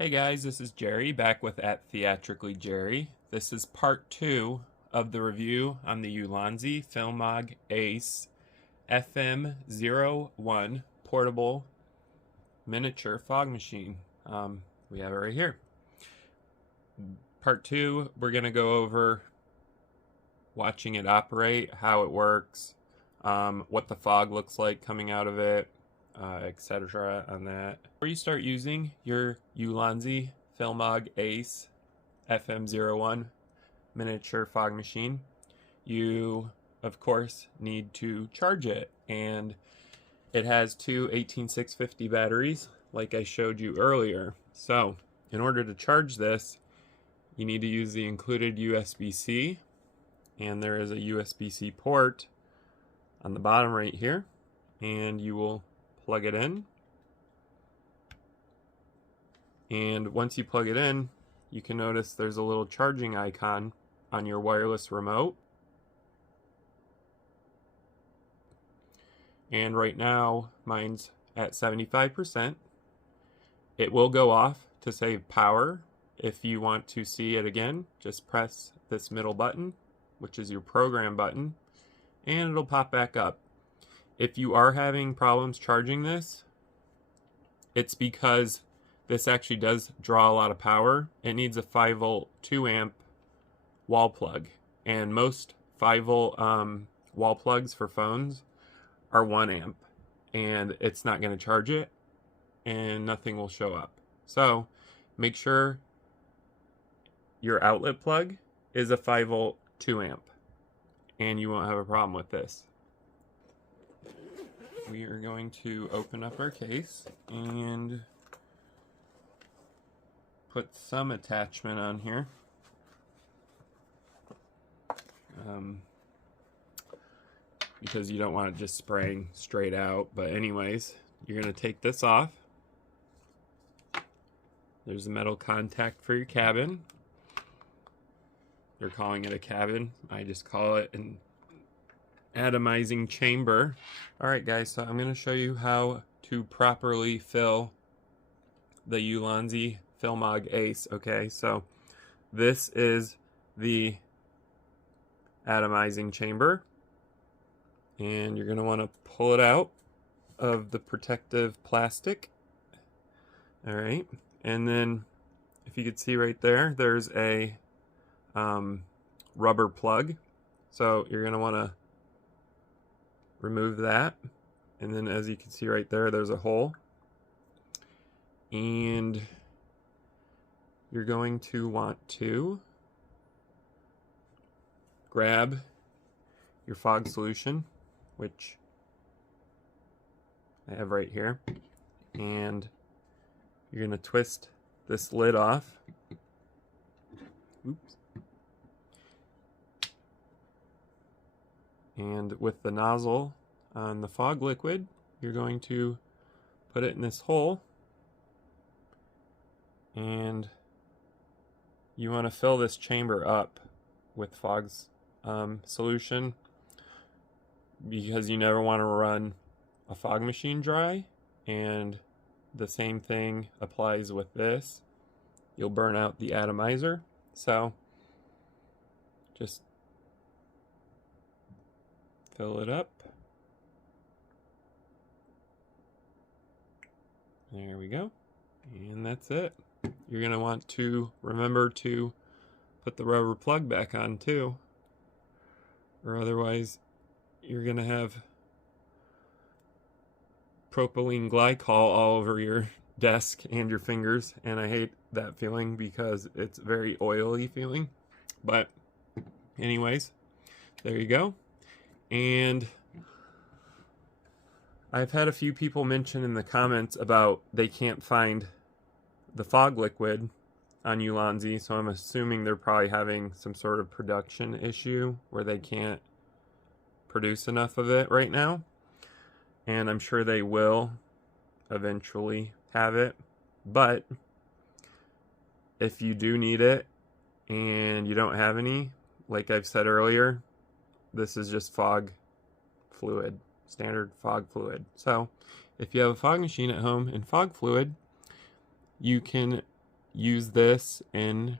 Hey guys, this is Jerry back with Theatrically Jerry. This is part 2 of the review on the Ulanzi FILMOG ACE FM01 portable miniature fog machine. We have it right here. Part 2, we're going to go over watching it operate, how it works, what the fog looks like coming out of it, etc. on that. Before you start using your Ulanzi FILMOG ACE FM01 miniature fog machine, you of course need to charge it, and it has two 18650 batteries like I showed you earlier. So in order to charge this, you need to use the included USB-C, and there is a USB-C port on the bottom right here, and you will plug it in. And once you plug it in, you can notice there's a little charging icon on your wireless remote. And right now, mine's at 75%. It will go off to save power. If you want to see it again, just press this middle button, which is your program button, and it'll pop back up. If you are having problems charging this, it's because this actually does draw a lot of power. It needs a 5-volt 2-amp wall plug, and most 5-volt wall plugs for phones are 1 amp, and it's not going to charge it, and nothing will show up. So make sure your outlet plug is a 5-volt 2-amp, and you won't have a problem with this. We are going to open up our case and put some attachment on here. Because you don't want it just spraying straight out. But anyways, you're going to take this off. There's a metal contact for your cabin. They're calling it a cabin. I just call it an atomizing chamber. Alright guys, so I'm going to show you how to properly fill the Ulanzi FILMOG ACE. Okay, so this is the atomizing chamber, and you're going to want to pull it out of the protective plastic. Alright, and then if you could see right there, there's a rubber plug. So you're going to want to remove that, and then as you can see right there, there's a hole, and you're going to want to grab your fog solution, which I have right here, and you're going to twist this lid off. Oops. And with the nozzle on the fog liquid, you're going to put it in this hole, and you want to fill this chamber up with fog's solution, because you never want to run a fog machine dry, and the same thing applies with this. You'll burn out the atomizer. So just fill it up. There we go. And that's it. You're going to want to remember to put the rubber plug back on too, or otherwise you're going to have propylene glycol all over your desk and your fingers, and I hate that feeling because it's very oily feeling. But anyways, there you go. And I've had a few people mention in the comments about they can't find the fog liquid on Ulanzi, so I'm assuming they're probably having some sort of production issue where they can't produce enough of it right now. And I'm sure they will eventually have it. But if you do need it and you don't have any, like I've said earlier, this is just fog fluid, standard fog fluid. So if you have a fog machine at home and fog fluid, you can use this in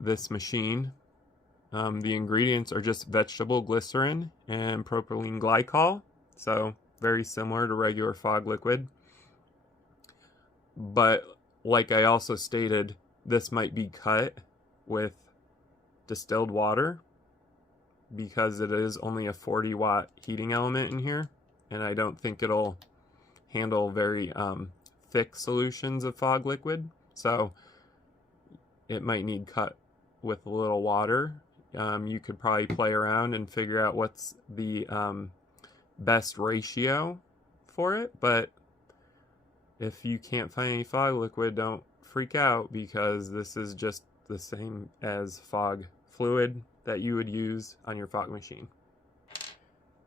this machine. The ingredients are just vegetable glycerin and propylene glycol, so very similar to regular fog liquid. But like I also stated, this might be cut with distilled water because it is only a 40-watt heating element in here, and I don't think it'll handle very thick solutions of fog liquid, so it might need cut with a little water. You could probably play around and figure out what's the best ratio for it, but if you can't find any fog liquid, don't freak out, because this is just the same as fog fluid that you would use on your fog machine.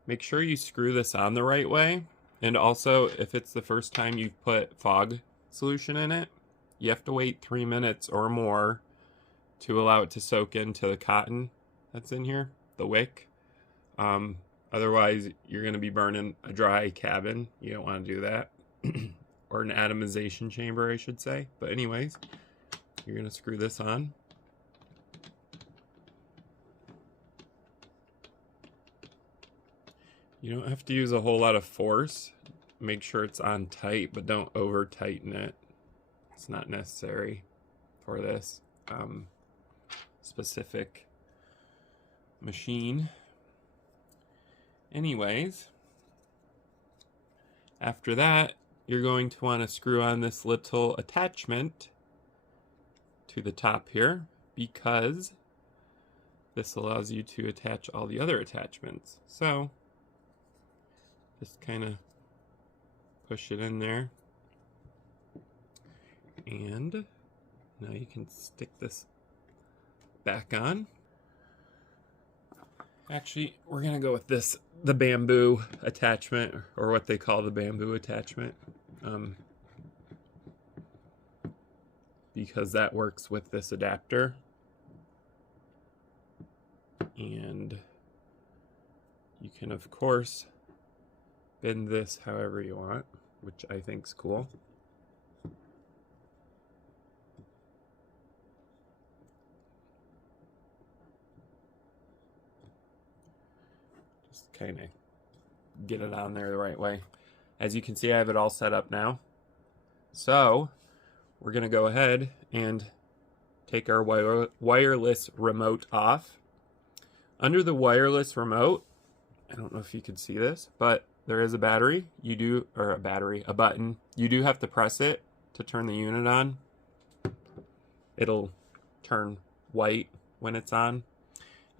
Make sure you screw this on the right way, and also if it's the first time you've put fog solution in it, you have to wait 3 minutes or more to allow it to soak into the cotton that's in here, the wick. Otherwise you're going to be burning a dry cabin. You don't want to do that. Or an atomization chamber, I should say. But anyways, you're going to screw this on. You don't have to use a whole lot of force. Make sure it's on tight, but don't over tighten it. It's not necessary for this specific machine. Anyways, after that, you're going to want to screw on this little attachment to the top here, because this allows you to attach all the other attachments. So just kind of push it in there, and now you can stick this back on. Actually, we're gonna go with this, the bamboo attachment, or what they call the bamboo attachment, because that works with this adapter. And you can, of course, bend this however you want, which I think's cool. Just kind of get it on there the right way. As you can see, I have it all set up now. So we're going to go ahead and take our wireless remote off. Under the wireless remote, I don't know if you can see this, but there is a battery. You do, or a button. You do have to press it to turn the unit on. It'll turn white when it's on.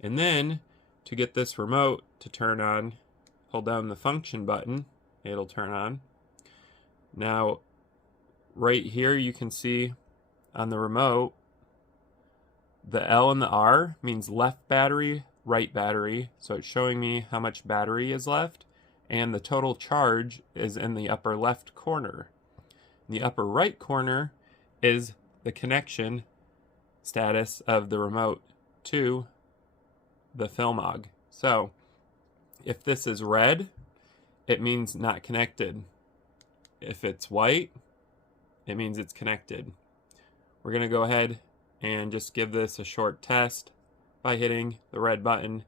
And then to get this remote to turn on, hold down the function button. It'll turn on. Now, right here you can see on the remote, the L and the R means left battery, right battery. So it's showing me how much battery is left, and the total charge is in the upper left corner. In the upper right corner is the connection status of the remote to the FILMOG. So if this is red, it means not connected. If it's white, it means it's connected. We're going to go ahead and just give this a short test by hitting the red button.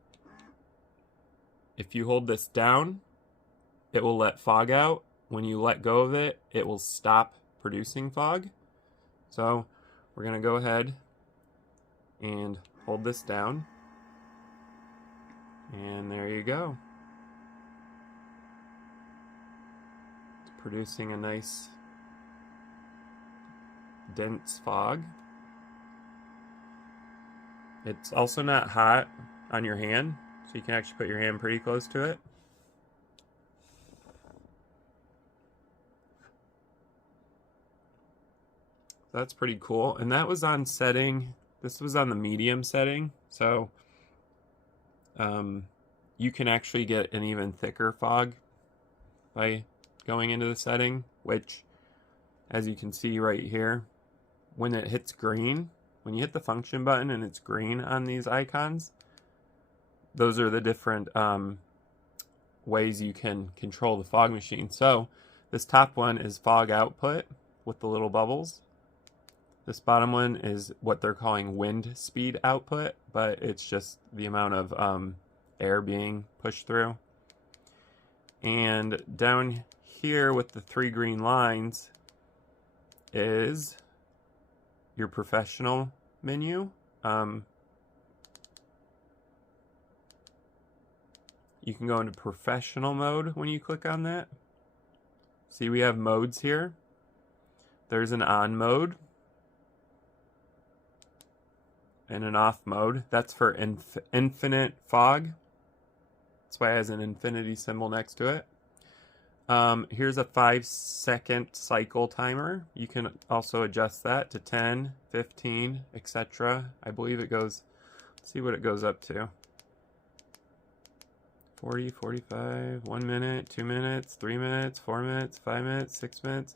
If you hold this down, it will let fog out. When you let go of it, it will stop producing fog. So we're going to go ahead and hold this down. And there you go. It's producing a nice dense fog. It's also not hot on your hand, so you can actually put your hand pretty close to it. That's pretty cool. And that was on setting, this was on the medium setting, so you can actually get an even thicker fog by going into the setting, which, as you can see right here, when it hits green, when you hit the function button and it's green on these icons, those are the different ways you can control the fog machine. So this top one is fog output. with the little bubbles. This bottom one is what they're calling wind speed output, but it's just the amount of air being pushed through. And down here with the 3 green lines is your professional menu. You can go into professional mode when you click on that. See, we have modes here. There's an on mode and an off mode. That's for infinite fog. That's why it has an infinity symbol next to it. Here's a 5-second cycle timer. You can also adjust that to 10, 15, etc. I believe it goes, let's see what it goes up to. 40, 45, 1 minute, 2 minutes, 3 minutes, 4 minutes, 5 minutes, 6 minutes.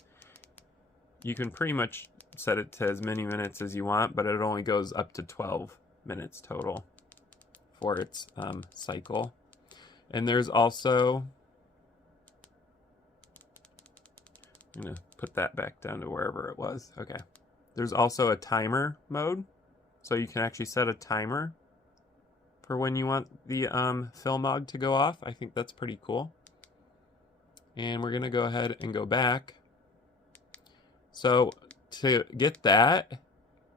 You can pretty much set it to as many minutes as you want, but it only goes up to 12 minutes total for its cycle. And there's also, I'm going to put that back down to wherever it was. Okay. There's also a timer mode, so you can actually set a timer for when you want the FILMOG to go off. I think that's pretty cool. And we're gonna go ahead and go back. So to get that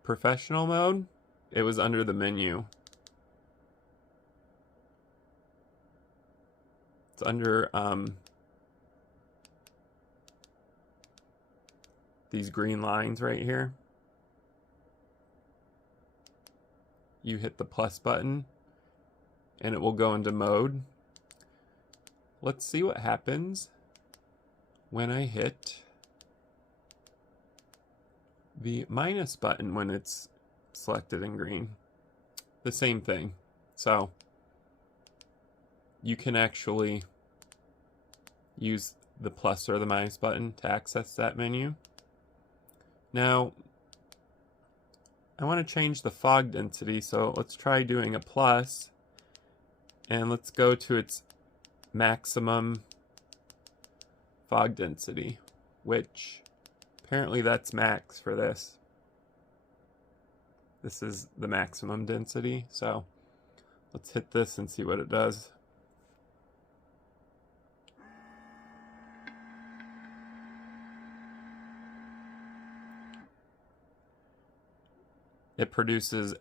professional mode, it was under the menu. It's under these green lines right here. You hit the plus button and it will go into mode. Let's see what happens when I hit the minus button when it's selected in green. The same thing. So you can actually use the plus or the minus button to access that menu. Now, I want to change the fog density, so let's try doing a plus. And let's go to its maximum fog density, which apparently that's max for this. This is the maximum density, so let's hit this and see what it does. It produces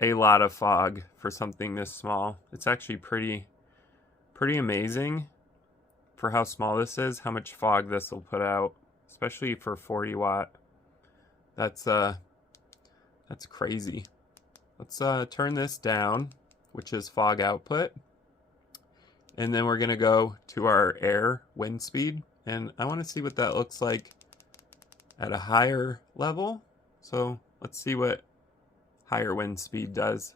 a lot of fog for something this small. It's actually pretty amazing for how small this is, how much fog this will put out, especially for 40 watt. That's crazy. Let's turn this down, which is fog output. And then we're gonna go to our air wind speed. And I wanna see what that looks like at a higher level. So let's see what higher wind speed does.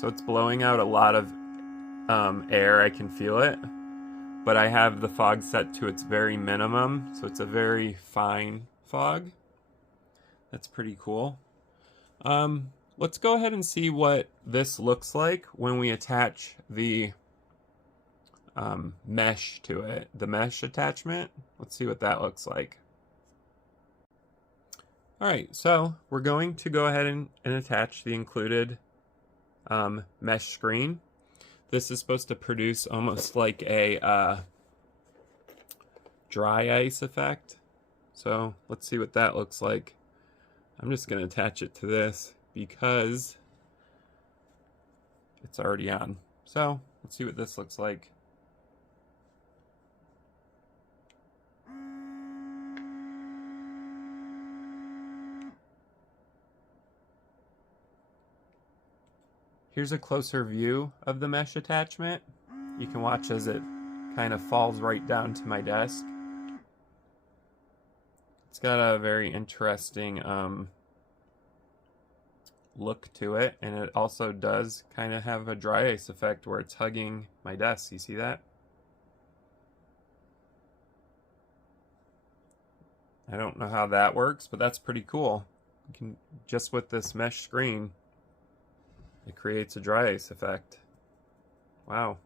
So it's blowing out a lot of air, I can feel it, but I have the fog set to its very minimum, so it's a very fine fog. That's pretty cool. Let's go ahead and see what this looks like when we attach the mesh to it, the mesh attachment. Let's see what that looks like. Alright, so we're going to go ahead and attach the included mesh screen. This is supposed to produce almost like a dry ice effect. So let's see what that looks like. I'm just going to attach it to this because it's already on. So let's see what this looks like. Here's a closer view of the mesh attachment. You can watch as it kind of falls right down to my desk. It's got a very interesting look to it, and it also does kind of have a dry ice effect where it's hugging my desk. You see that? I don't know how that works, but that's pretty cool. You can, just with this mesh screen, it creates a dry ice effect. Wow.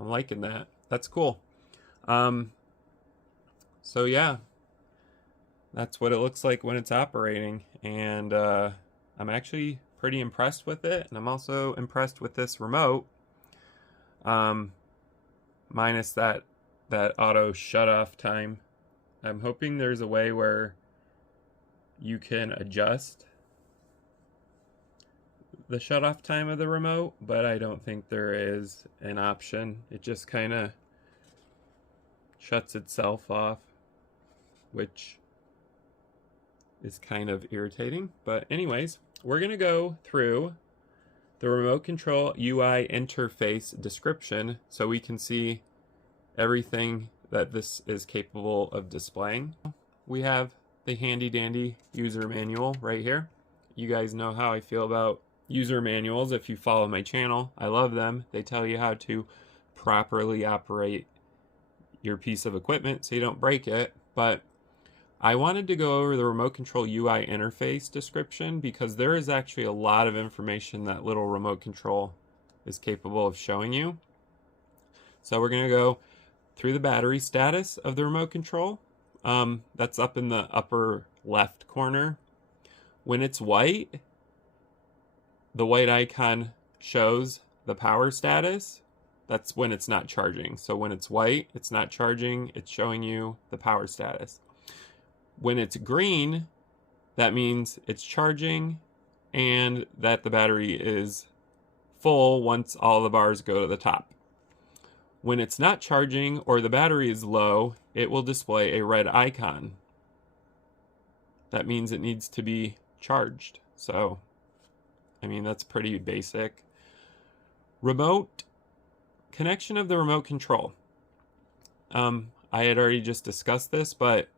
I'm liking that. that's cool. So yeah, that's what it looks like when it's operating, and I'm actually pretty impressed with it, and I'm also impressed with this remote, minus that auto shut off time. I'm hoping there's a way where you can adjust the shut off time of the remote, but I don't think there is an option. It just kind of shuts itself off, which is kind of irritating. But anyways, we're gonna go through the remote control UI interface description so we can see everything that this is capable of displaying. We have the handy dandy user manual right here. You guys know how I feel about user manuals if you follow my channel. I love them. They tell you how to properly operate your piece of equipment so you don't break it. But I wanted to go over the remote control UI interface description because there is actually a lot of information that little remote control is capable of showing you. So we're going to go through the battery status of the remote control. That's up in the upper left corner. When it's white, the white icon shows the power status. That's when it's not charging. So when it's white, it's not charging, it's showing you the power status. When it's green, that means it's charging and that the battery is full once all the bars go to the top. When it's not charging or the battery is low, it will display a red icon. That means it needs to be charged. So, I mean, that's pretty basic. Remote connection of the remote control. I had already just discussed this, but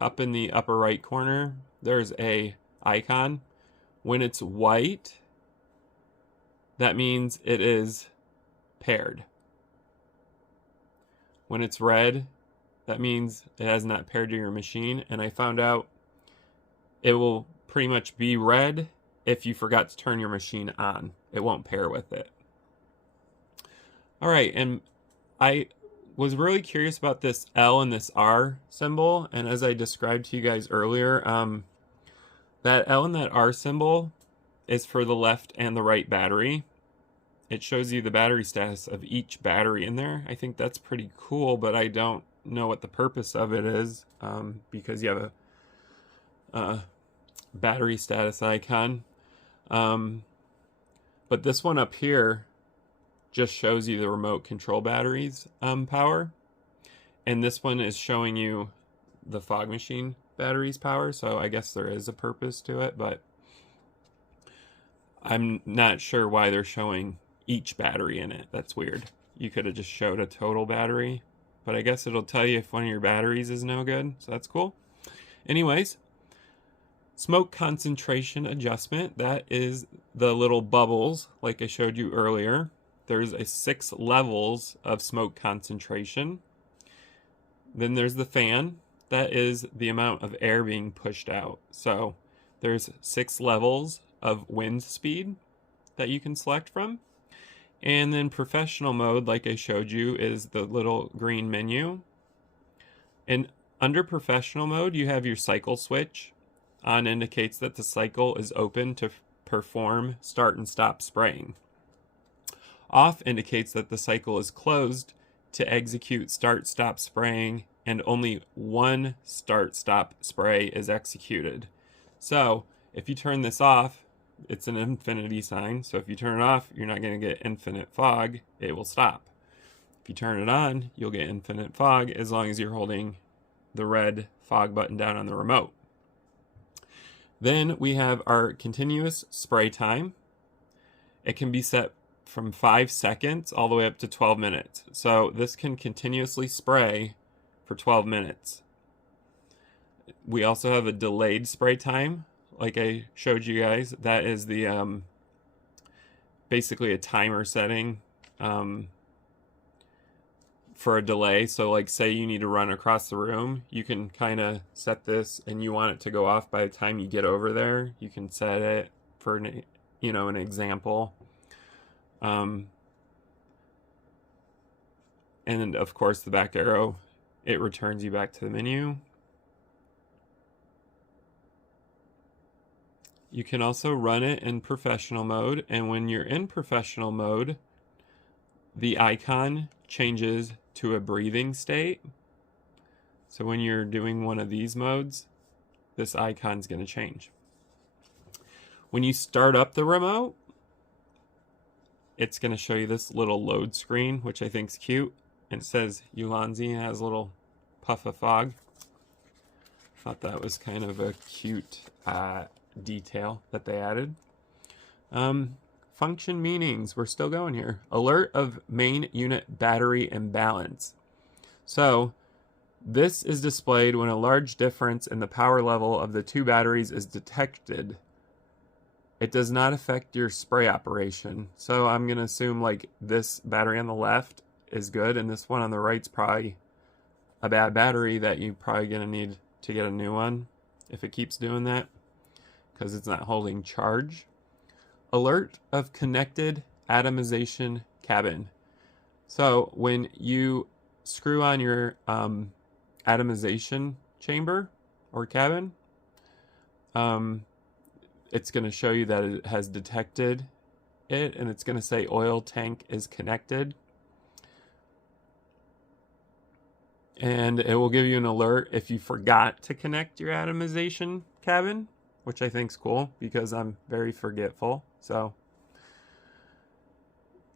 up in the upper right corner, there's a icon. When it's white, that means it is paired. When it's red, that means it has not paired to your machine. And I found out it will pretty much be red if you forgot to turn your machine on. It won't pair with it. All right, and I was really curious about this L and this R symbol, and as I described to you guys earlier, that L and that R symbol is for the left and the right battery. It shows you the battery status of each battery in there. I think that's pretty cool, but I don't know what the purpose of it is, because you have a battery status icon. But this one up here just shows you the remote control batteries power, and this one is showing you the fog machine batteries power, so I guess there is a purpose to it, but I'm not sure why they're showing each battery in it. That's weird. You could have just showed a total battery, but I guess it'll tell you if one of your batteries is no good, so that's cool. Anyways, smoke concentration adjustment, that is the little bubbles like I showed you earlier. There's 6 levels of smoke concentration. Then there's the fan. That is the amount of air being pushed out. So there's 6 levels of wind speed that you can select from. And then professional mode, like I showed you, is the little green menu. And under professional mode, you have your cycle switch. On indicates that the cycle is open to perform start and stop spraying. Off indicates that the cycle is closed to execute start-stop spraying, and only one start-stop spray is executed. So if you turn this off, it's an infinity sign. So if you turn it off, you're not going to get infinite fog. It will stop. If you turn it on, you'll get infinite fog as long as you're holding the red fog button down on the remote. Then we have our continuous spray time. It can be set from 5 seconds all the way up to 12 minutes. So this can continuously spray for 12 minutes. We also have a delayed spray time, like I showed you guys. That is the basically a timer setting for a delay. So like say you need to run across the room, you can kind of set this and you want it to go off by the time you get over there. You can set it for an, an example. And of course the back arrow, it returns you back to the menu. You can also run it in professional mode, and when you're in professional mode, the icon changes to a breathing state. So when you're doing one of these modes, this icon's going to change. When you start up the remote, it's going to show you this little load screen, which I think is cute. And it says Ulanzi, and has a little puff of fog. Thought that was kind of a cute detail that they added. Function meanings, we're still going here. Alert of main unit battery imbalance. So this is displayed when a large difference in the power level of the two batteries is detected. It does not affect your spray operation. So I'm going to assume like this battery on the left is good, and this one on the right's probably a bad battery that you're probably going to need to get a new one if it keeps doing that, because it's not holding charge. Alert of connected atomization cabin. So when you screw on your atomization chamber or cabin, it's going to show you that it has detected it, and it's going to say oil tank is connected. And it will give you an alert if you forgot to connect your atomization cabin, which I think is cool because I'm very forgetful. So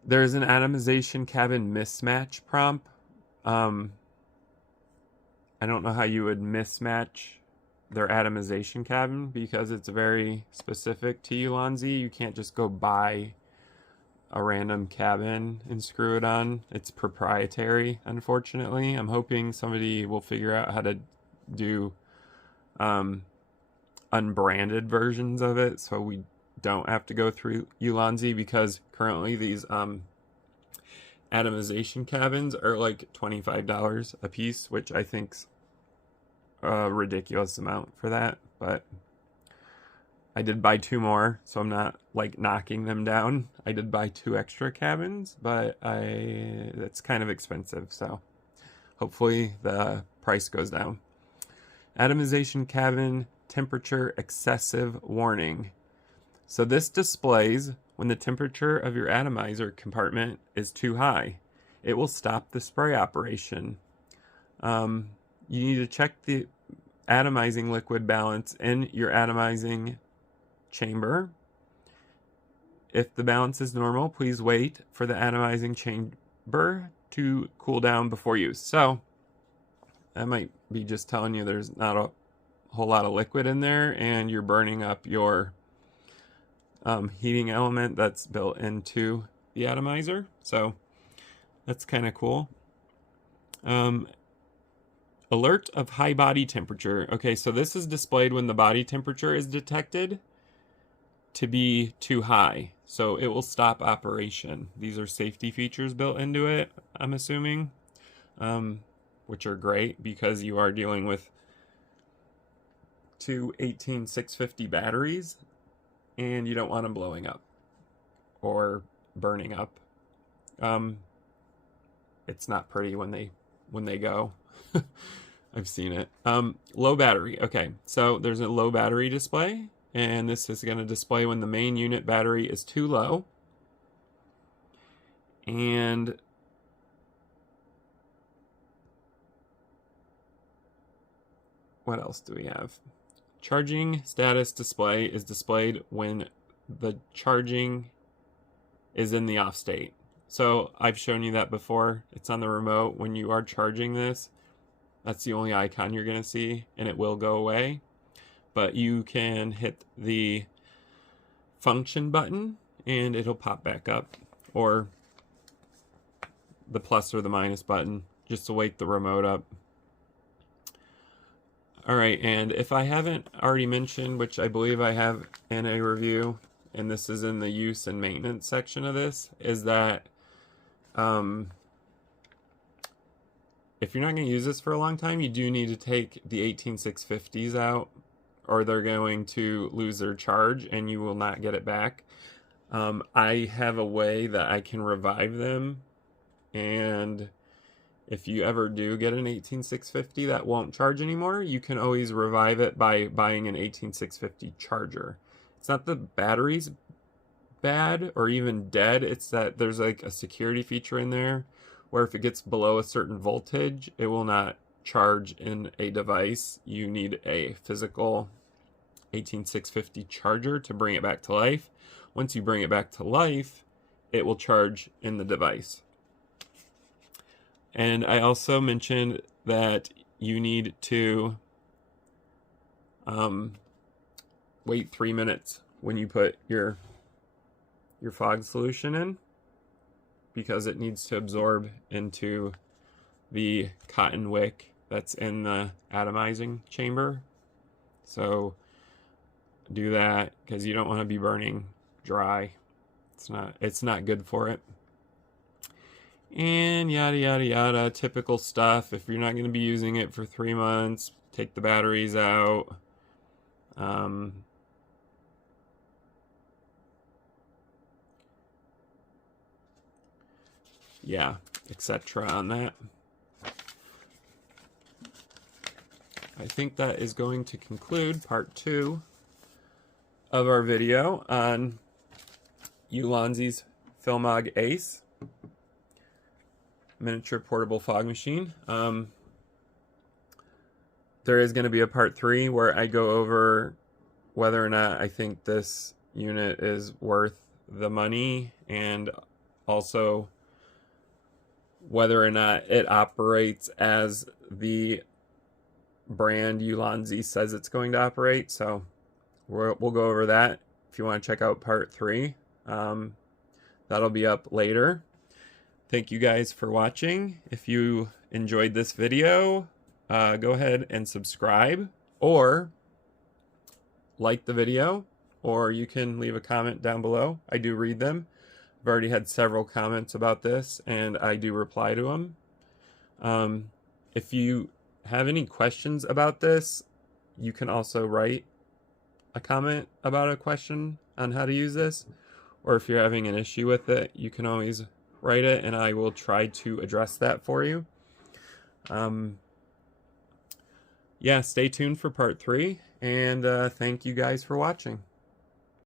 there's an atomization cabin mismatch prompt. I don't know how you would mismatch their atomization cabin because it's very specific to Ulanzi. You can't just go buy a random cabin and screw it on. It's proprietary, unfortunately. I'm hoping somebody will figure out how to do unbranded versions of it so we don't have to go through Ulanzi, because currently these atomization cabins are like $25 a piece, which I think's a ridiculous amount for that. But I did buy 2 more, so I'm not like knocking them down. I did buy 2 extra cabins, but that's kind of expensive, so hopefully the price goes down. Atomization cabin temperature excessive warning. So this displays when the temperature of your atomizer compartment is too high. It will stop the spray operation. You need to check the atomizing liquid balance in your atomizing chamber. If the balance is normal, please wait for the atomizing chamber to cool down before use. So that might be just telling you there's not a whole lot of liquid in there and you're burning up your heating element that's built into the atomizer. So that's kind of cool. Alert of high body temperature. Okay, so this is displayed when the body temperature is detected to be too high, so it will stop operation. These are safety features built into it, I'm assuming, which are great because you are dealing with 2 18650 batteries and you don't want them blowing up or burning up. It's not pretty when they go. I've seen it. Low battery. Okay, so there's a low battery display, and this is going to display when the main unit battery is too low. And what else do we have? Charging status display is displayed when the charging is in the off state. So I've shown you that before. It's on the remote. When you are charging this, that's the only icon you're going to see, and it will go away. But you can hit the function button and it'll pop back up, or the plus or the minus button just to wake the remote up. All right, and if I haven't already mentioned, which I believe I have in a review, and this is in the use and maintenance section of this, is that if you're not going to use this for a long time, you do need to take the 18650s out, or they're going to lose their charge and you will not get it back. I have a way that I can revive them, and if you ever do get an 18650 that won't charge anymore, you can always revive it by buying an 18650 charger. It's not the batteries bad or even dead, it's that there's like a security feature in there where if it gets below a certain voltage, it will not charge in a device. You need a physical 18650 charger to bring it back to life. Once you bring it back to life, it will charge in the device. And I also mentioned that you need to wait 3 minutes when you put your fog solution in, because it needs to absorb into the cotton wick that's in the atomizing chamber. So do that, because you don't want to be burning dry. It's not good for it. And yada yada yada, typical stuff. If you're not going to be using it for 3 months, take the batteries out. Yeah, etc. on that. I think that is going to conclude part 2 of our video on Ulanzi's FILMOG ACE miniature portable fog machine. There is going to be a part 3 where I go over whether or not I think this unit is worth the money, and also whether or not it operates as the brand Ulanzi says it's going to operate. So we'll go over that if you want to check out part 3. That'll be up later. Thank you guys for watching. If you enjoyed this video, go ahead and subscribe, or like the video, or you can leave a comment down below. I do read them. I've already had several comments about this, and I do reply to them. If you have any questions about this, you can also write a comment about a question on how to use this, or if you're having an issue with it, you can always write it and I will try to address that for you. Yeah, stay tuned for part 3, and thank you guys for watching.